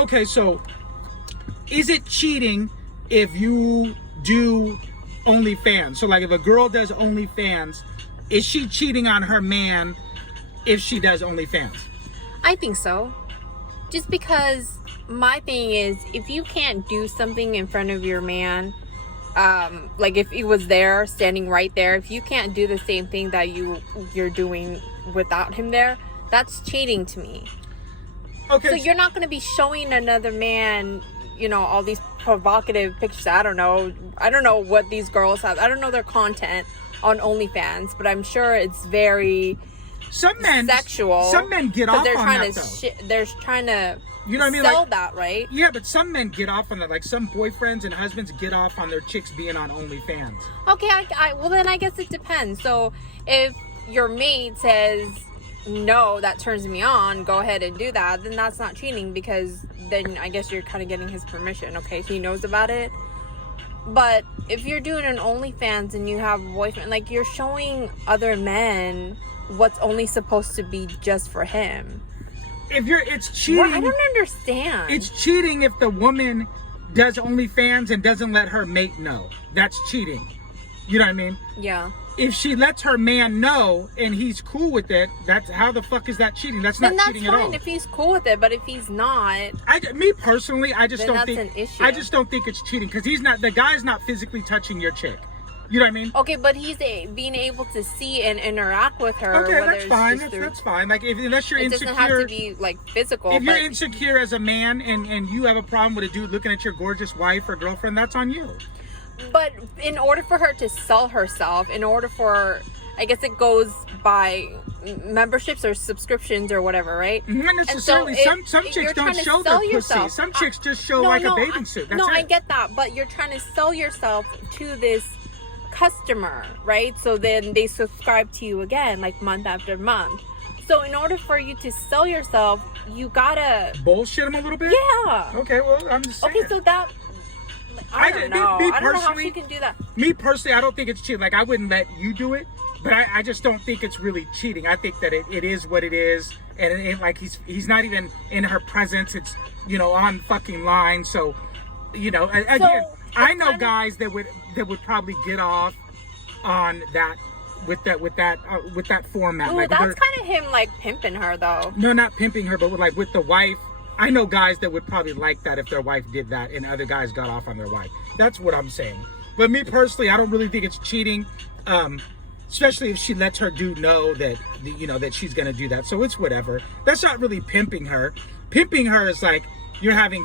Okay, so is it cheating if you do OnlyFans? So like if a girl does OnlyFans, is she cheating on her man if she does OnlyFans? I think so. Just because my thing is, if you can't do something in front of your man, like if he was there, standing right there, if you can't do the same thing that you're doing without him there, that's cheating to me. Okay. So you're not going to be showing another man, you know, all these provocative pictures. I don't know what these girls have. I don't know their content on OnlyFans, but I'm sure it's very sexual. Some men get off on that, though. They're trying to, you know what I mean? Sell like, that, right? Yeah, but some men get off on that. Like some boyfriends and husbands get off on their chicks being on OnlyFans. Okay, well then I guess it depends. So if your mate says, no, that turns me on, go ahead and do that, then that's not cheating, because then I guess you're kind of getting his permission. Okay, so he knows about it. But if you're doing an OnlyFans and you have a boyfriend, like, you're showing other men what's only supposed to be just for him. It's cheating. Well, I don't understand. It's cheating if the woman does OnlyFans and doesn't let her mate know. That's cheating. You know what I mean? Yeah. If she lets her man know and he's cool with it, that's how the fuck is that cheating? That's not cheating at all. That's fine if he's cool with it, but if he's not, me personally, I just then don't that's think an issue. I just don't think it's cheating, because the guy's not physically touching your chick. You know what I mean? Okay, but he's being able to see and interact with her. Okay, that's fine. That's fine. Like unless you're insecure, it doesn't have to be like physical. If you're insecure as a man and you have a problem with a dude looking at your gorgeous wife or girlfriend, that's on you. But in order for her to sell herself, I guess it goes by memberships or subscriptions or whatever, right? Not necessarily. So some chicks don't show their pussy. Some chicks just show a bathing suit. That's it. I get that, but you're trying to sell yourself to this customer, right? So then they subscribe to you again, like month after month. So in order for you to sell yourself, you gotta bullshit them a little bit. Yeah. Okay. Well, I'm just saying. Okay, so that. I don't know. I don't know how she can do that. Me personally, I don't think it's cheating. Like, I wouldn't let you do it, but I just don't think it's really cheating. I think that it is what it is, and it ain't like he's not even in her presence. It's, on fucking line. So, again, I know guys that would probably get off on that with that format. Ooh, like, that's kind of him like pimping her, though. No, not pimping her, but with the wife. I know guys that would probably like that if their wife did that and other guys got off on their wife. That's what I'm saying. But me personally, I don't really think it's cheating, especially if she lets her dude know that, that she's going to do that. So it's whatever. That's not really pimping her. Pimping her is like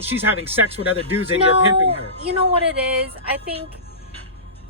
she's having sex with other dudes and you're pimping her. You know what it is? I think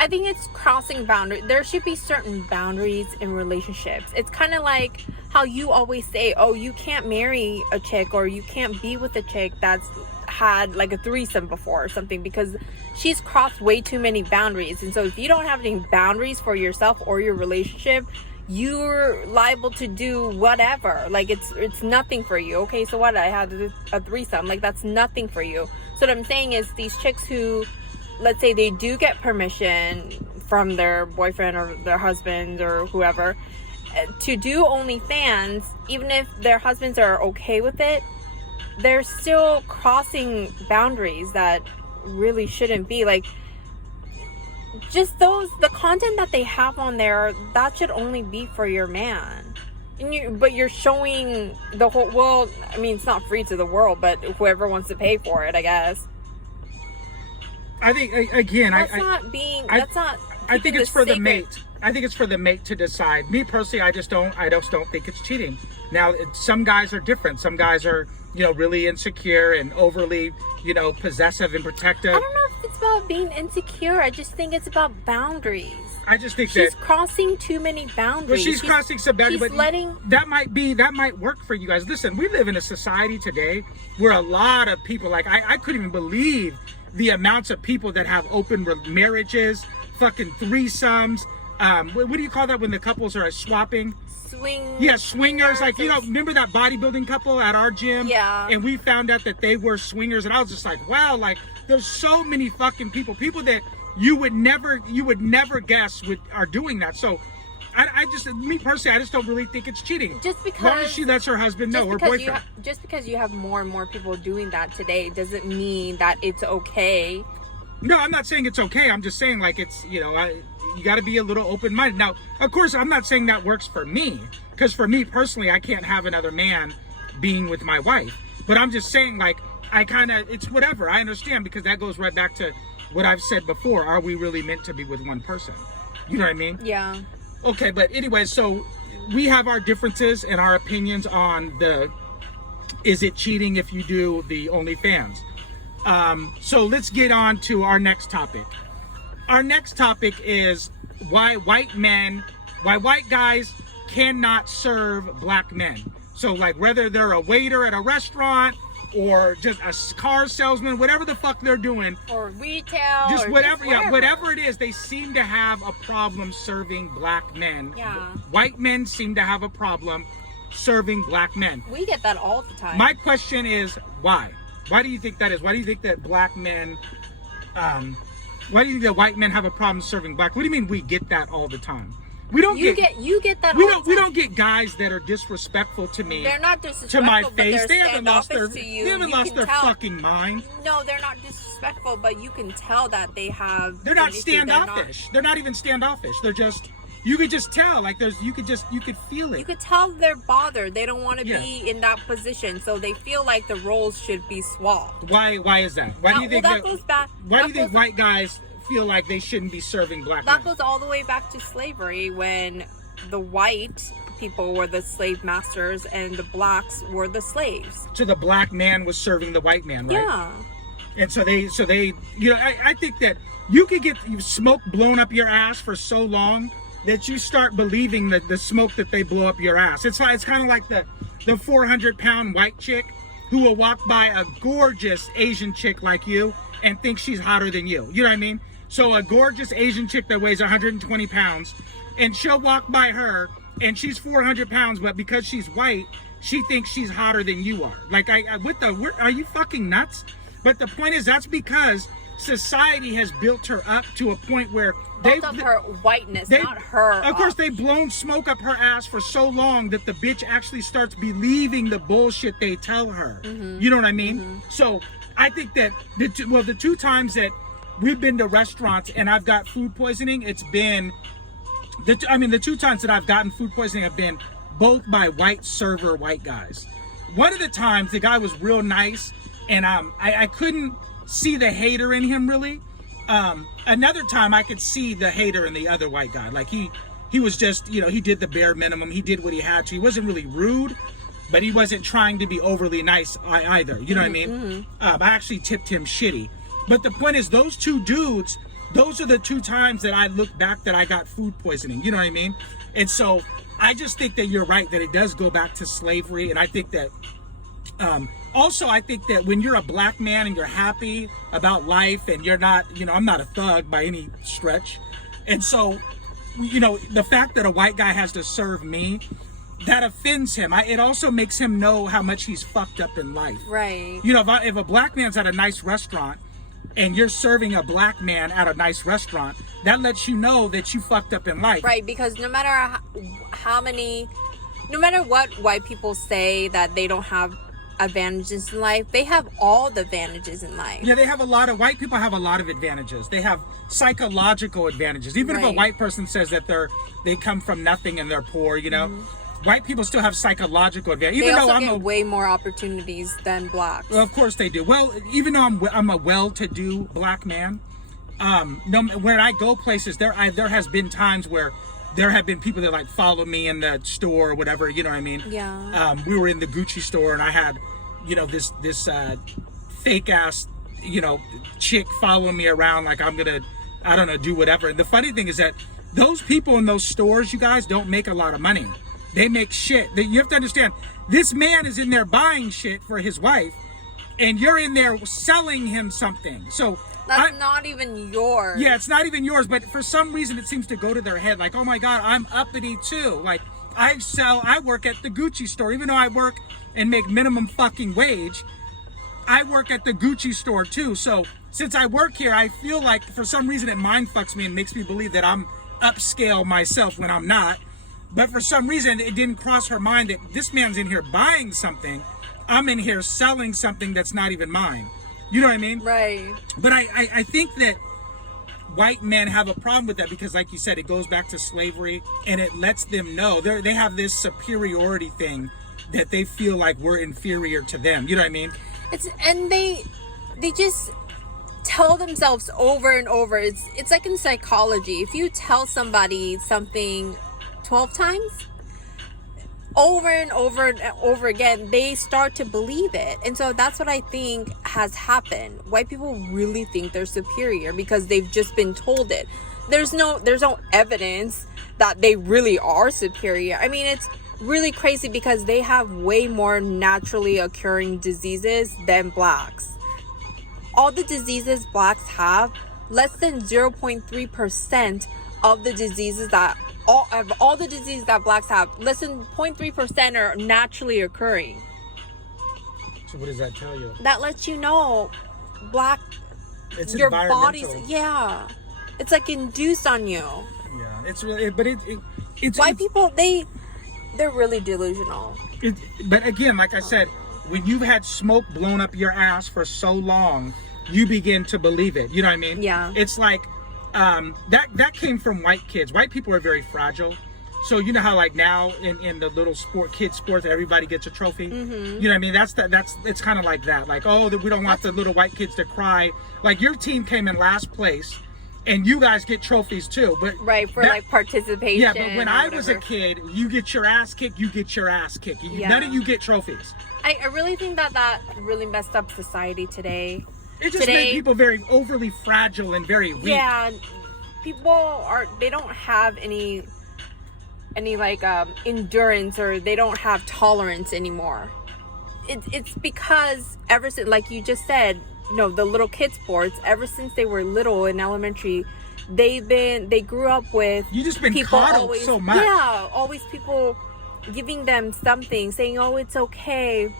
it's crossing boundaries. There should be certain boundaries in relationships. It's kind of like how you always say, oh, you can't marry a chick or you can't be with a chick that's had like a threesome before or something, because she's crossed way too many boundaries. And so if you don't have any boundaries for yourself or your relationship, you're liable to do whatever. Like, it's nothing for you. Okay, so what? I had a threesome. Like, that's nothing for you. So what I'm saying is, these chicks who, let's say they do get permission from their boyfriend or their husband or whoever to do OnlyFans, even if their husbands are okay with it, they're still crossing boundaries that really shouldn't be. Like, just the content that they have on there, that should only be for your man. But you're showing the whole, well, I mean, it's not free to the world, but whoever wants to pay for it, I guess. I think, again, I think it's for the mate. I think it's for the mate to decide. Me personally, I just don't think it's cheating. Now, some guys are different. Some guys are, really insecure and overly, possessive and protective. I don't know if it's about being insecure. I just think it's about boundaries. I just think she's crossing too many boundaries. Well, she's crossing some boundaries, but letting... that might work for you guys. Listen, we live in a society today where a lot of people, like, I couldn't even believe the amounts of people that have open marriages, fucking threesomes. What do you call that when the couples are swapping? Swingers. Like, remember that bodybuilding couple at our gym? Yeah. And we found out that they were swingers, and I was just like, wow, like, there's so many fucking people that you would never guess are doing that. So Me personally, I just don't really think it's cheating. Just As long as she lets her husband know, her boyfriend. Just because you have more and more people doing that today doesn't mean that it's okay. No, I'm not saying it's okay. I'm just saying, like, it's, you got to be a little open-minded. Now, of course, I'm not saying that works for me, because for me personally, I can't have another man being with my wife. But I'm just saying, like, it's whatever. I understand, because that goes right back to what I've said before. Are we really meant to be with one person? You know what I mean? Yeah. Okay, but anyway, so we have our differences and our opinions on is it cheating if you do the OnlyFans? So let's get on to our next topic. Our next topic is why white guys cannot serve black men. So, like, whether they're a waiter at a restaurant or just a car salesman, whatever the fuck they're doing, or retail, just whatever, yeah, whatever it is, they seem to have a problem serving black men. Yeah. White men seem to have a problem serving black men. We get that all the time. My question is, why? Why do you think that is? Why do you think that black men, why do you think that white men have a problem serving black? What do you mean we get that all the time? We don't you get that all the time. We don't get guys that are disrespectful to me. They're not disrespectful, to my face. But They haven't lost their tell. fucking mind. No, they're not disrespectful, but you can tell that they have. They're not standoffish. They're not even standoffish. They're just. You could just tell, like you could feel it. You could tell they're bothered. They don't want to be in that position, so they feel like the roles should be swapped. Why is that? Why do you think that goes back? Why do you think white guys feel like they shouldn't be serving black men? That goes all the way back to slavery, when the white people were the slave masters and the blacks were the slaves. So the black man was serving the white man, right? Yeah. And so they, I think that you could get smoke blown up your ass for so long that you start believing that the smoke that they blow up your ass. It's kind of like the 400-pound white chick who will walk by a gorgeous Asian chick like you and think she's hotter than you. You know what I mean? So a gorgeous Asian chick that weighs 120 pounds, and she'll walk by her and she's 400 pounds, but because she's white, she thinks she's hotter than you are. Like, are you fucking nuts? But the point is, that's because society has built her up to a point where built up her whiteness, not her. Of course, they've blown smoke up her ass for so long that the bitch actually starts believing the bullshit they tell her. Mm-hmm. You know what I mean? Mm-hmm. So I think that the two times that we've been to restaurants and I've got food poisoning, it's been the two times that I've gotten food poisoning have been both by white guys. One of the times the guy was real nice, and I couldn't see the hater in him really. Another time I could see the hater in the other white guy. Like he was just, he did the bare minimum. He did what he had to. He wasn't really rude, but he wasn't trying to be overly nice either. You know what I mean? Mm-hmm. I actually tipped him shitty. But the point is, those two dudes, those are the two times that I look back that I got food poisoning. You know what I mean? And so I just think that you're right, that it does go back to slavery. And I think that also, I think that when you're a black man and you're happy about life and you're not, I'm not a thug by any stretch. And so, the fact that a white guy has to serve me, that offends him. It also makes him know how much he's fucked up in life. Right. If a black man's at a nice restaurant and you're serving a black man at a nice restaurant, that lets you know that you fucked up in life. Right, because no matter what white people say that they don't have advantages in life, they have all the advantages in life. Yeah, white people have a lot of advantages. They have psychological advantages. Even if a white person says that they come from nothing and they're poor, mm-hmm. White people still have psychological advantages. They also get way more opportunities than blacks. Well, of course they do. Well, even though I'm a well-to-do black man, when I go places, there has been times where there have been people that like follow me in the store or whatever, you know what I mean? Yeah. We were in the Gucci store and I had, this fake ass, chick following me around like I'm gonna, I don't know, do whatever. And the funny thing is that those people in those stores, you guys, don't make a lot of money. They make shit. You have to understand, this man is in there buying shit for his wife and you're in there selling him something. So that's not even yours. Yeah, it's not even yours, but for some reason it seems to go to their head like, oh my God, I'm uppity too. Like I work at the Gucci store, even though I work and make minimum fucking wage, I work at the Gucci store too. So since I work here, I feel like for some reason it mind fucks me and makes me believe that I'm upscale myself when I'm not. But for some reason, it didn't cross her mind that this man's in here buying something. I'm in here selling something that's not even mine. You know what I mean? Right. But I think that white men have a problem with that because, like you said, it goes back to slavery, and it lets them know they have this superiority thing that they feel like we're inferior to them. You know what I mean? And they just tell themselves over and over. It's like in psychology. If you tell somebody something 12 times, over and over and over again, they start to believe it. And so that's what I think has happened. White people really think they're superior because they've just been told it. There's no evidence that they really are superior. I mean, it's really crazy because they have way more naturally occurring diseases than blacks. All the diseases blacks have, less than 0.3% of the diseases that all the diseases that blacks have, less than 0.3% are naturally occurring. So what does that tell you? That lets you know It's your environmental. body's, yeah, it's like induced on you. Yeah, it's really, but it's White people, they're really delusional. But again, like I said, when you've had smoke blown up your ass for so long, you begin to believe it. You know what I mean? Yeah. It's like that came from white kids. White people are very fragile. So you know how like now in the little kids sports, everybody gets a trophy. Mm-hmm. You know what I mean? It's kind of like that. Like, oh, we don't want the little white kids to cry. Like your team came in last place, and you guys get trophies too. But right, for like participation. Yeah, but when I was a kid, you get your ass kicked. You get your ass kicked. None of you get trophies. I really think that really messed up society today. It just made people very overly fragile and very weak. Yeah, they don't have any like endurance, or they don't have tolerance anymore. It's because ever since, like you just said, the little kid sports, ever since they were little in elementary, they grew up with you just been people coddled always, so much. Yeah, always people giving them something, saying, oh, it's okay.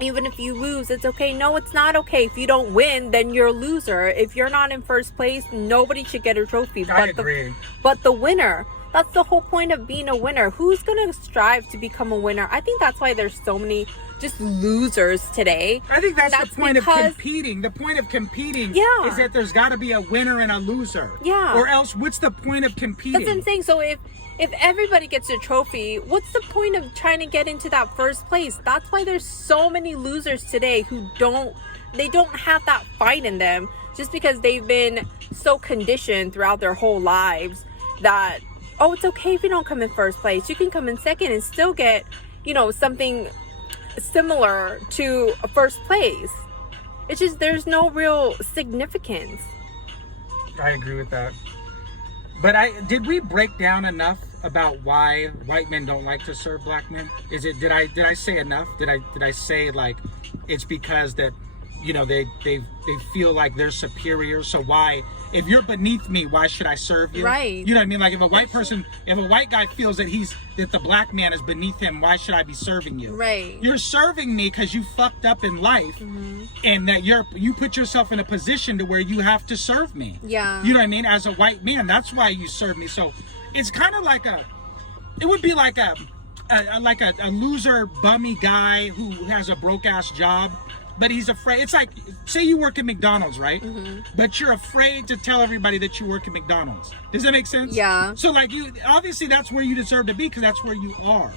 Even if you lose, it's okay. No, it's not okay. If you don't win, then you're a loser. If you're not in first place, nobody should get a trophy. I agree. But the winner, that's the whole point of being a winner. Who's going to strive to become a winner? I think that's why there's so many just losers today. I think that's the point of competing. The point of competing is that there's got to be a winner and a loser. Yeah. Or else, what's the point of competing? That's what I'm saying. So if everybody gets a trophy, what's the point of trying to get into that first place? That's why there's so many losers today who don't have that fight in them, just because they've been so conditioned throughout their whole lives that, oh, it's okay if you don't come in first place. You can come in second and still get, something similar to a first place. It's just there's no real significance. I agree with that. But did we break down enough about why white men don't like to serve black men? Did I say enough? Did I say like it's because that they feel like they're superior? So why, if you're beneath me, why should I serve you? Right. You know what I mean? Like if a white guy feels that the black man is beneath him, why should I be serving you? Right. You're serving me because you fucked up in life, mm-hmm. and that you put yourself in a position to where you have to serve me. Yeah. You know what I mean? As a white man, that's why you serve me. So it's kind of like it would be like a loser bummy guy who has a broke ass job, but he's afraid. It's like, say you work at McDonald's, right? Mm-hmm. But you're afraid to tell everybody that you work at McDonald's. Does that make sense? Yeah. So like obviously that's where you deserve to be because that's where you are.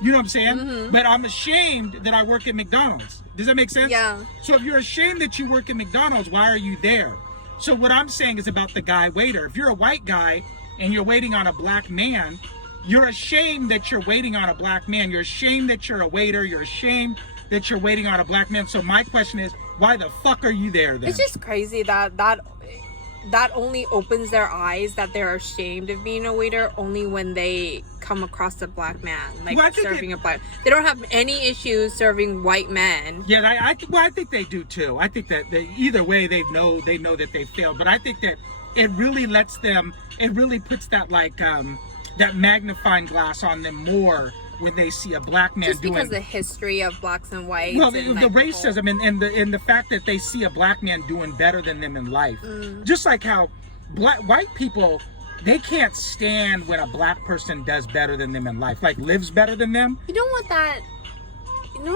You know what I'm saying? Mm-hmm. But I'm ashamed that I work at McDonald's. Does that make sense? Yeah. So if you're ashamed that you work at McDonald's, why are you there? So what I'm saying is about the guy waiter. If you're a white guy and you're waiting on a black man, you're ashamed that you're waiting on a black man. You're ashamed that you're a waiter. You're ashamed that you're waiting on a black man. So my question is, why the fuck are you there then? It's just crazy that only opens their eyes, that they're ashamed of being a waiter only when they come across a black man, like serving a black. They don't have any issues serving white men. Yeah, I think they do too. I think that either way they know that they failed. But I think that it really lets them. It really puts that like that magnifying glass on them more when they see a black man just because the history of blacks and whites. Well, and the racism and the fact that they see a black man doing better than them in life. Just like how white people they can't stand when a black person does better than them in life, like lives better than them. You know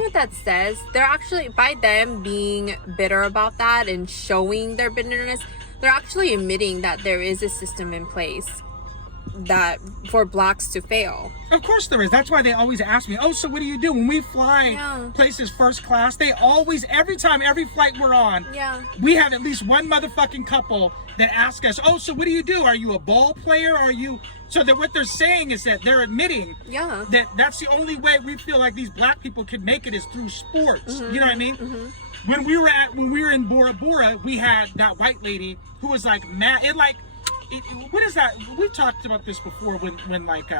what that says? They're actually, by them being bitter about that and showing their bitterness, they're actually admitting that there is a system in place that for blacks to fail. Of course there is. That's why they always ask me, oh, so what do you do when we fly places first class? They always, every flight we're on, we have at least one motherfucking couple that ask us, oh, so what do you do? Are you a ball player? Are you... So that what they're saying is that they're admitting that that's the only way we feel like these black people can make it is through sports. You know what I mean? When we were in Bora Bora, we had that white lady who was like mad. What is that? We've talked about this before. When like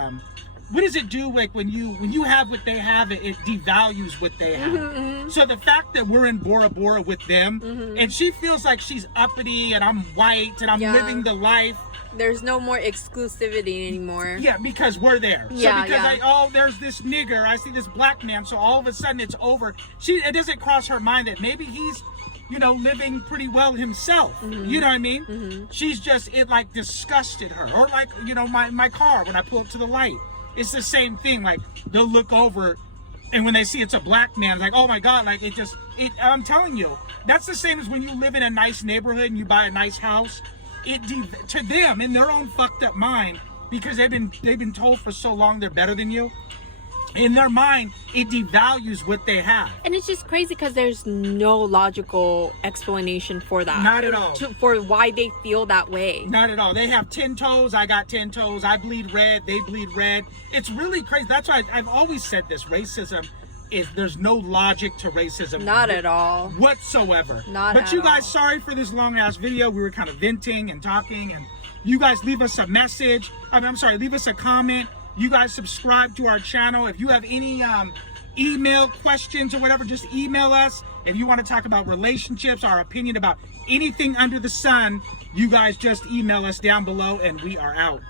what does it do like when you have what they have, it devalues what they have. So the fact that we're in Bora Bora with them and she feels like she's uppity and I'm white and I'm living the life. There's no more exclusivity anymore. Yeah, because we're there. There's this nigger, I see this black man, so all of a sudden it's over. It doesn't cross her mind that maybe he's, living pretty well himself. You know what I mean? She's just, it like disgusted her. Or like, my car, when I pull up to the light, it's the same thing. Like, they'll look over, and when they see it's a black man, like, oh my God, like I'm telling you, that's the same as when you live in a nice neighborhood and you buy a nice house. To them, in their own fucked up mind, because they've been told for so long they're better than you, in their mind, it devalues what they have. And it's just crazy because there's no logical explanation for that. Not at all. For why they feel that way. Not at all. They have 10 toes, I got 10 toes. I bleed red, they bleed red. It's really crazy. That's why I've always said this. Racism there's no logic to racism. Not at all. Whatsoever. But you guys, sorry for this long ass video. We were kind of venting and talking, and you guys leave us a message. Leave us a comment. You guys subscribe to our channel. If you have any email questions or whatever, just email us. If you want to talk about relationships, our opinion about anything under the sun, you guys just email us down below, and we are out.